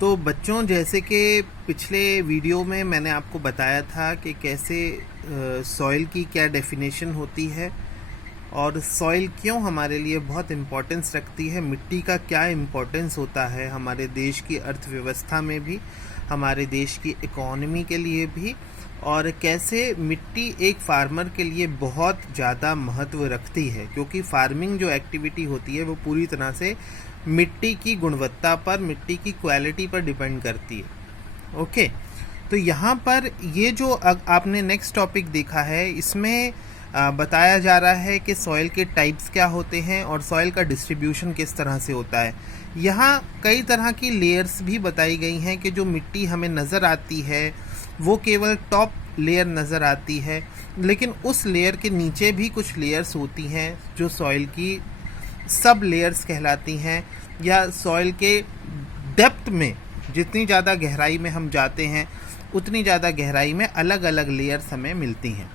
तो बच्चों, जैसे कि पिछले वीडियो में मैंने आपको बताया था कि कैसे सॉइल की क्या डेफिनेशन होती है और सॉइल क्यों हमारे लिए बहुत इम्पोर्टेंस रखती है, मिट्टी का क्या इम्पोर्टेंस होता है हमारे देश की अर्थव्यवस्था में भी, हमारे देश की इकोनॉमी के लिए भी, और कैसे मिट्टी एक फार्मर के लिए बहुत ज़्यादा महत्व रखती है, क्योंकि फार्मिंग जो एक्टिविटी होती है वो पूरी तरह से मिट्टी की गुणवत्ता पर, मिट्टी की क्वालिटी पर डिपेंड करती है। ओके, तो यहाँ पर ये जो आपने नेक्स्ट टॉपिक देखा है, इसमें बताया जा रहा है कि सॉइल के टाइप्स क्या होते हैं और सॉइल का डिस्ट्रीब्यूशन किस तरह से होता है। यहाँ कई तरह की लेयर्स भी बताई गई हैं कि जो मिट्टी हमें नज़र आती है वो केवल टॉप लेयर नज़र आती है, लेकिन उस लेयर के नीचे भी कुछ लेयर्स होती हैं जो सॉइल की सब लेयर्स कहलाती हैं, या सॉइल के डेप्थ में जितनी ज़्यादा गहराई में हम जाते हैं उतनी ज़्यादा गहराई में अलग अलग लेयर्स हमें मिलती हैं।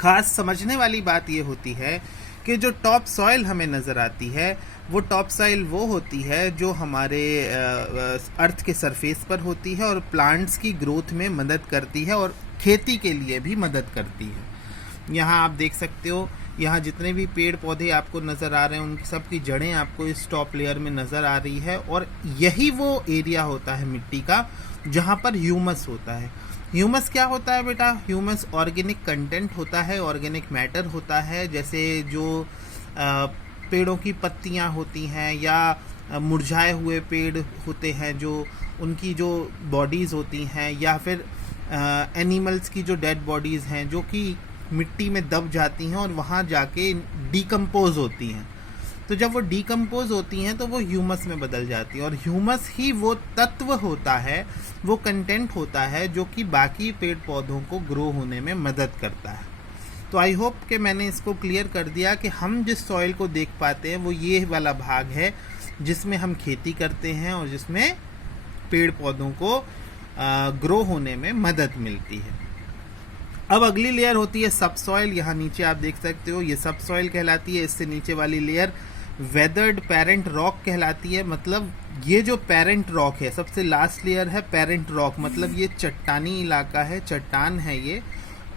खास समझने वाली बात ये होती है कि जो टॉप सॉइल हमें नज़र आती है वो टॉप सॉइल वो होती है जो हमारे अर्थ के सरफेस पर होती है और प्लांट्स की ग्रोथ में मदद करती है और खेती के लिए भी मदद करती है। यहाँ आप देख सकते हो, यहाँ जितने भी पेड़ पौधे आपको नज़र आ रहे हैं उनकी सब की जड़ें आपको इस टॉप लेयर में नज़र आ रही है, और यही वो एरिया होता है मिट्टी का जहाँ पर ह्यूमस होता है। ह्यूमस क्या होता है बेटा? ह्यूमस ऑर्गेनिक कंटेंट होता है, ऑर्गेनिक मैटर होता है। जैसे जो पेड़ों की पत्तियाँ होती हैं या मुरझाए हुए पेड़ होते हैं, जो उनकी जो बॉडीज़ होती हैं, या फिर एनिमल्स की जो डेड बॉडीज़ हैं जो कि मिट्टी में दब जाती हैं और वहाँ जाके डीकम्पोज होती हैं। तो जब वो डीकम्पोज होती हैं तो वो ह्यूमस में बदल जाती है, और ह्यूमस ही वो तत्व होता है, वो कंटेंट होता है जो कि बाकी पेड़ पौधों को ग्रो होने में मदद करता है। तो आई होप कि मैंने इसको क्लियर कर दिया कि हम जिस सॉइल को देख पाते हैं वो ये वाला भाग है जिसमें हम खेती करते हैं और जिसमें पेड़ पौधों को ग्रो होने में मदद मिलती है। अब अगली लेयर होती है सब सॉइल। यहाँ नीचे आप देख सकते हो ये सब सॉइल कहलाती है। इससे नीचे वाली लेयर वेदर्ड पेरेंट रॉक कहलाती है। मतलब ये जो पेरेंट रॉक है, सबसे लास्ट लेयर है पेरेंट रॉक, मतलब ये चट्टानी इलाका है, चट्टान है ये,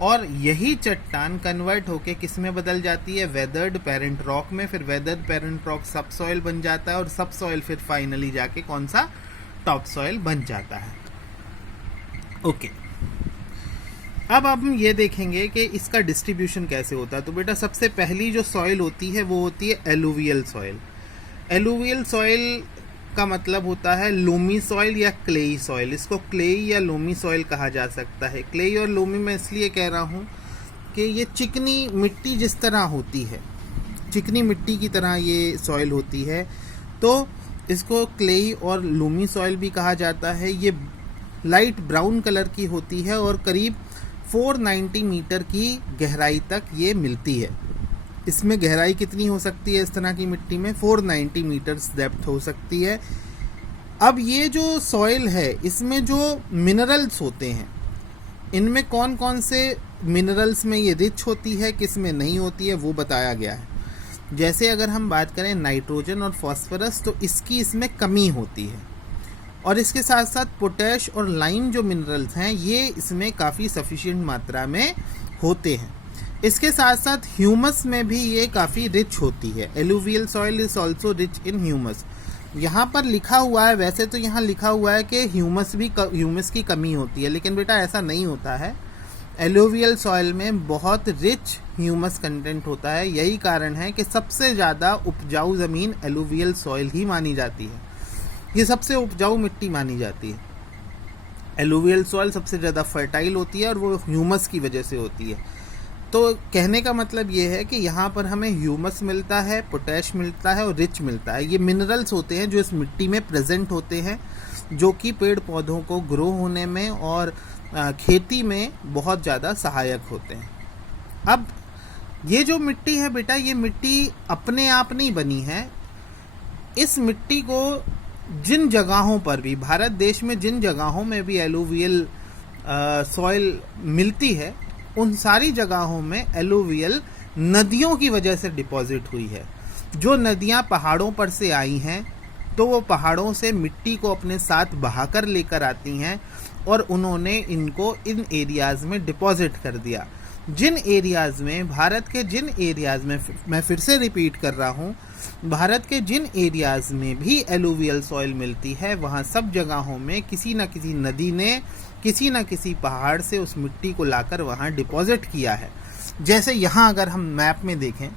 और यही चट्टान कन्वर्ट होके किस में बदल जाती है? वेदर्ड पेरेंट रॉक में। फिर वेदर्ड पेरेंट रॉक सब सॉइल बन जाता है, और सब सॉइल फिर फाइनली जाके कौन सा? टॉप सॉइल बन जाता है। ओके, अब हम ये देखेंगे कि इसका डिस्ट्रीब्यूशन कैसे होता है। तो बेटा सबसे पहली जो सॉइल होती है वो होती है एलुवियल सॉइल। एलुवियल सॉइल का मतलब होता है लोमी सॉइल या क्लेई सॉइल। इसको क्लेई या लोमी सॉइल कहा जा सकता है। क्लेई और लोमी मैं इसलिए कह रहा हूँ कि ये चिकनी मिट्टी जिस तरह होती है, चिकनी मिट्टी की तरह ये सॉइल होती है, तो इसको क्लेई और लोमी सॉइल भी कहा जाता है। ये लाइट ब्राउन कलर की होती है और करीब 490 मीटर की गहराई तक ये मिलती है। इसमें गहराई कितनी हो सकती है इस तरह की मिट्टी में? 490 मीटर्स डेप्थ हो सकती है। अब ये जो सॉइल है इसमें जो मिनरल्स होते हैं, इनमें कौन कौन से मिनरल्स में ये रिच होती है, किस में नहीं होती है, वो बताया गया है। जैसे अगर हम बात करें नाइट्रोजन और फॉस्फोरस, तो इसकी इसमें कमी होती है, और इसके साथ साथ पोटैश और लाइम जो मिनरल्स हैं ये इसमें काफ़ी सफिशिएंट मात्रा में होते हैं। इसके साथ साथ ह्यूमस में भी ये काफ़ी रिच होती है। Alluvial soil is also rich in humus. यहाँ पर लिखा हुआ है, वैसे तो यहाँ लिखा हुआ है कि ह्यूमस की कमी होती है, लेकिन बेटा ऐसा नहीं होता है। एलुवियल सॉइल में बहुत रिच ह्यूमस कंटेंट होता है। यही कारण है कि सबसे ज़्यादा उपजाऊ ज़मीन एलुवियल सॉइल ही मानी जाती है। ये सबसे उपजाऊ मिट्टी मानी जाती है। एलुवियल सॉइल सबसे ज़्यादा फर्टाइल होती है और वो ह्यूमस की वजह से होती है। तो कहने का मतलब ये है कि यहाँ पर हमें ह्यूमस मिलता है, पोटैश मिलता है और रिच मिलता है। ये मिनरल्स होते हैं जो इस मिट्टी में प्रेजेंट होते हैं, जो कि पेड़ पौधों को ग्रो होने में और खेती में बहुत ज़्यादा सहायक होते हैं। अब ये जो मिट्टी है बेटा, ये मिट्टी अपने आप नहीं बनी है। इस मिट्टी को जिन जगहों पर भी, भारत देश में जिन जगहों में भी एलुवियल सॉइल मिलती है, उन सारी जगहों में एलुवियल नदियों की वजह से डिपॉजिट हुई है। जो नदियां पहाड़ों पर से आई हैं तो वो पहाड़ों से मिट्टी को अपने साथ बहाकर लेकर आती हैं और उन्होंने इनको इन एरियाज़ में डिपॉजिट कर दिया। जिन एरियाज़ में भारत के जिन एरियाज़ में, मैं फिर से रिपीट कर रहा हूँ, भारत के जिन एरियाज़ में भी एलुवियल सॉइल मिलती है वहाँ सब जगहों में किसी न किसी नदी ने किसी न किसी पहाड़ से उस मिट्टी को लाकर वहाँ डिपॉजिट किया है। जैसे यहाँ अगर हम मैप में देखें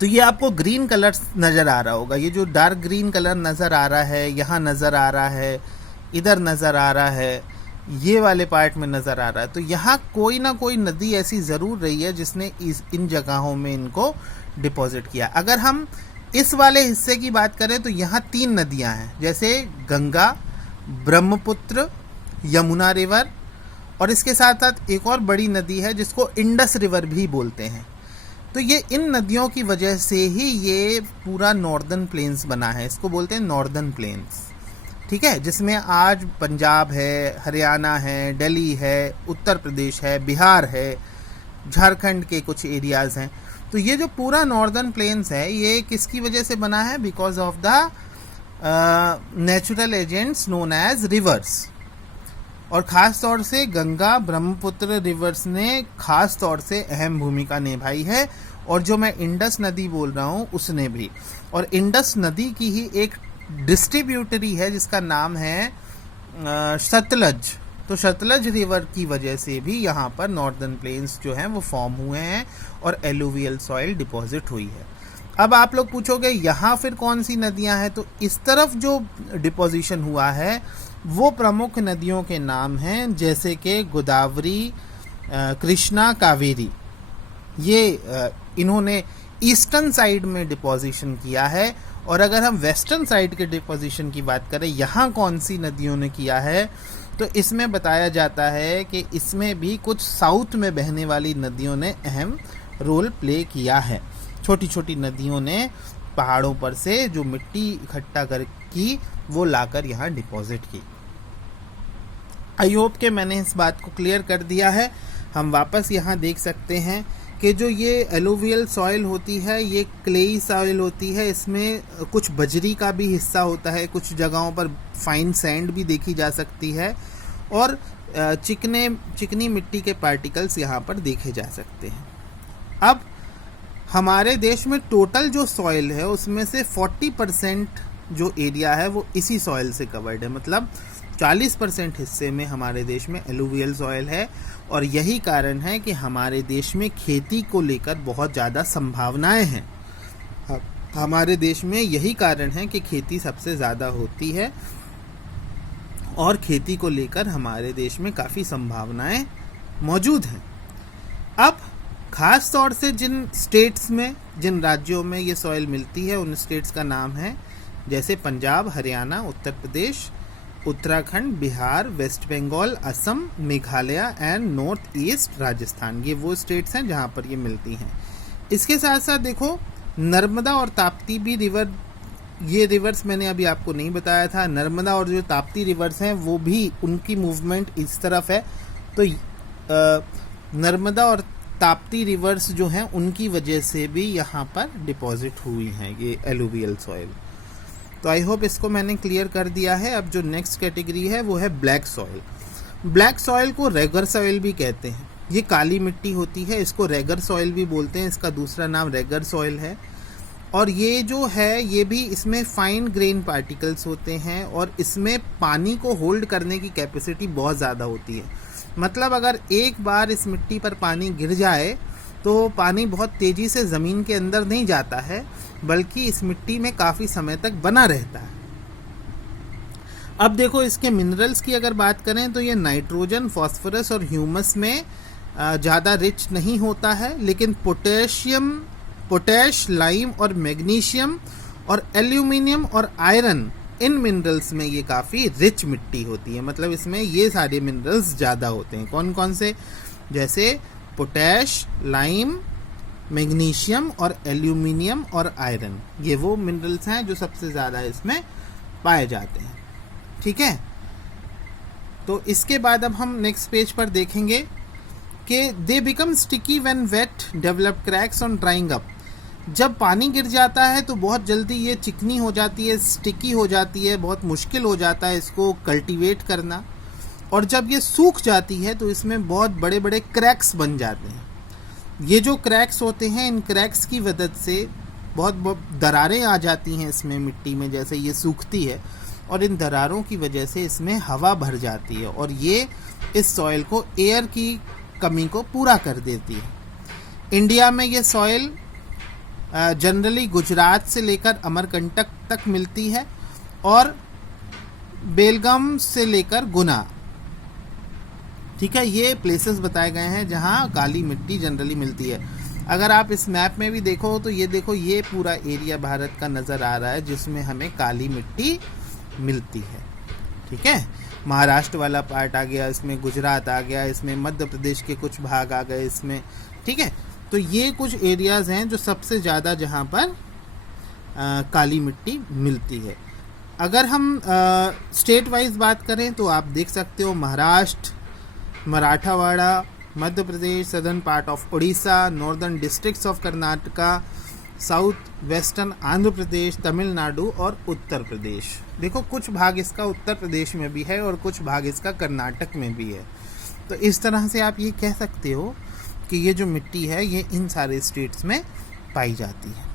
तो ये आपको ग्रीन कलर नज़र आ रहा होगा, ये जो डार्क ग्रीन कलर नज़र आ रहा है, यहाँ नज़र आ रहा है, इधर नज़र आ रहा है, ये वाले पार्ट में नज़र आ रहा है। तो यहाँ कोई ना कोई नदी ऐसी ज़रूर रही है जिसने इन जगहों में इनको डिपॉजिट किया। अगर हम इस वाले हिस्से की बात करें तो यहाँ 3 नदियाँ हैं, जैसे गंगा, ब्रह्मपुत्र, यमुना रिवर, और इसके साथ साथ एक और बड़ी नदी है जिसको इंडस रिवर भी बोलते हैं। तो ये इन नदियों की वजह से ही ये पूरा नॉर्दर्न प्लेन्स बना है, इसको बोलते हैं नॉर्दर्न प्लेन्स, ठीक है, जिसमें आज पंजाब है, हरियाणा है, दिल्ली है, उत्तर प्रदेश है, बिहार है, झारखंड के कुछ एरियाज़ हैं। तो ये जो पूरा नॉर्दर्न प्लेन्स है ये किसकी वजह से बना है? Because of the natural agents known as rivers, और ख़ास तौर से गंगा ब्रह्मपुत्र रिवर्स ने ख़ास तौर से अहम भूमिका निभाई है, और जो मैं इंडस नदी बोल रहा हूँ उसने भी। और इंडस नदी की ही एक डिस्ट्रीब्यूटरी है जिसका नाम है सतलज। तो सतलज रिवर की वजह से भी यहाँ पर नॉर्दर्न प्लेन्स जो हैं वो फॉर्म हुए हैं और एलुवियल सॉइल डिपॉजिट हुई है। अब आप लोग पूछोगे यहाँ फिर कौन सी नदियाँ हैं? तो इस तरफ जो डिपोजिशन हुआ है वो प्रमुख नदियों के नाम हैं, जैसे कि गोदावरी, कृष्णा, कावेरी। ये इन्होंने ईस्टर्न साइड में डिपोजिशन किया है। और अगर हम वेस्टर्न साइड के डिपोजिशन की बात करें, यहाँ कौन सी नदियों ने किया है, तो इसमें बताया जाता है कि इसमें भी कुछ साउथ में बहने वाली नदियों ने अहम रोल प्ले किया है। छोटी छोटी नदियों ने पहाड़ों पर से जो मिट्टी इकट्ठा कर की वो लाकर यहाँ डिपॉजिट की। आई होप कि मैंने इस बात को क्लियर कर दिया है। हम वापस यहाँ देख सकते हैं कि जो ये एलुवियल सॉइल होती है ये क्लेई सॉइल होती है, इसमें कुछ बजरी का भी हिस्सा होता है, कुछ जगहों पर फाइन सैंड भी देखी जा सकती है, और चिकनी मिट्टी के पार्टिकल्स यहाँ पर देखे जा सकते हैं। अब हमारे देश में टोटल जो सॉइल है उसमें से 40% जो एरिया है वो इसी सॉइल से कवर्ड है, मतलब 40% हिस्से में हमारे देश में एलुवियल सॉइल है। और यही कारण है कि हमारे देश में खेती को लेकर बहुत ज़्यादा संभावनाएं हैं। हमारे देश में यही कारण है कि खेती सबसे ज़्यादा होती है और खेती को लेकर हमारे देश में काफ़ी संभावनाएं मौजूद हैं। अब ख़ास तौर से जिन स्टेट्स में, जिन राज्यों में ये सॉइल मिलती है उन स्टेट्स का नाम है जैसे Punjab, Haryana, Uttar Pradesh, Uttarakhand, Bihar, West Bengal, Assam, Meghalaya and North East Rajasthan. ये वो स्टेट्स हैं जहाँ पर ये मिलती हैं। इसके साथ साथ देखो नर्मदा और ताप्ती भी रिवर, ये रिवर्स मैंने अभी आपको नहीं बताया था। नर्मदा और जो ताप्ती रिवर्स हैं वो भी, उनकी मूवमेंट इस तरफ है। तो नर्मदा और ताप्ती रिवर्स जो हैं उनकी वजह से भी यहाँ पर डिपॉजिट हुई हैं ये एलुवियल सॉइल। तो आई होप इसको मैंने क्लियर कर दिया है। अब जो नेक्स्ट कैटेगरी है वो है ब्लैक सॉइल। ब्लैक सॉइल को रेगर सॉइल भी कहते हैं। ये काली मिट्टी होती है, इसको रेगर सॉइल भी बोलते हैं, इसका दूसरा नाम रेगर सॉइल है। और ये जो है ये भी, इसमें फाइन ग्रेन पार्टिकल्स होते हैं और इसमें पानी को होल्ड करने की कैपेसिटी बहुत ज़्यादा होती है। मतलब अगर एक बार इस मिट्टी पर पानी गिर जाए तो पानी बहुत तेज़ी से ज़मीन के अंदर नहीं जाता है, बल्कि इस मिट्टी में काफ़ी समय तक बना रहता है। अब देखो इसके मिनरल्स की अगर बात करें तो ये नाइट्रोजन, फास्फोरस और ह्यूमस में ज़्यादा रिच नहीं होता है, लेकिन पोटैश, लाइम और मैग्नीशियम और एल्यूमिनियम और आयरन, इन मिनरल्स में ये काफ़ी रिच मिट्टी होती है। मतलब इसमें ये सारे मिनरल्स ज़्यादा होते हैं। कौन कौन से? जैसे पोटैश, लाइम, मैग्नीशियम और एल्यूमिनियम और आयरन, ये वो मिनरल्स हैं जो सबसे ज़्यादा इसमें पाए जाते हैं। ठीक है, तो इसके बाद अब हम नेक्स्ट पेज पर देखेंगे कि they become sticky when wet, develop cracks on drying up. जब पानी गिर जाता है तो बहुत जल्दी ये चिकनी हो जाती है, स्टिकी हो जाती है, बहुत मुश्किल हो जाता है इसको कल्टीवेट करना। और जब ये सूख जाती है तो इसमें बहुत बड़े बड़े क्रैक्स बन जाते हैं। ये जो क्रैक्स होते हैं, इन क्रैक्स की वजह से बहुत दरारें आ जाती हैं इसमें, मिट्टी में जैसे ये सूखती है, और इन दरारों की वजह से इसमें हवा भर जाती है और ये इस सॉइल को, एयर की कमी को पूरा कर देती है। इंडिया में ये सॉइल जनरली गुजरात से लेकर अमरकंटक तक मिलती है और बेलगाम से लेकर गुना, ठीक है, ये प्लेसेस बताए गए हैं जहां काली मिट्टी जनरली मिलती है। अगर आप इस मैप में भी देखो तो ये देखो, ये पूरा एरिया भारत का नज़र आ रहा है जिसमें हमें काली मिट्टी मिलती है। ठीक है, महाराष्ट्र वाला पार्ट आ गया इसमें, गुजरात आ गया इसमें, मध्य प्रदेश के कुछ भाग आ गए इसमें। ठीक है, तो ये कुछ एरियाज़ हैं जो सबसे ज़्यादा जहाँ पर काली मिट्टी मिलती है। अगर हम स्टेट वाइज बात करें तो आप देख सकते हो Maharashtra, Marathwada, Madhya Pradesh, southern part of Orissa, northern districts of Karnataka, south western Andhra Pradesh, Tamil Nadu और उत्तर प्रदेश। देखो कुछ भाग इसका उत्तर प्रदेश में भी है और कुछ भाग इसका कर्नाटक में भी है। तो इस तरह से आप ये कह सकते हो कि ये जो मिट्टी है ये इन सारे स्टेट्स में पाई जाती है।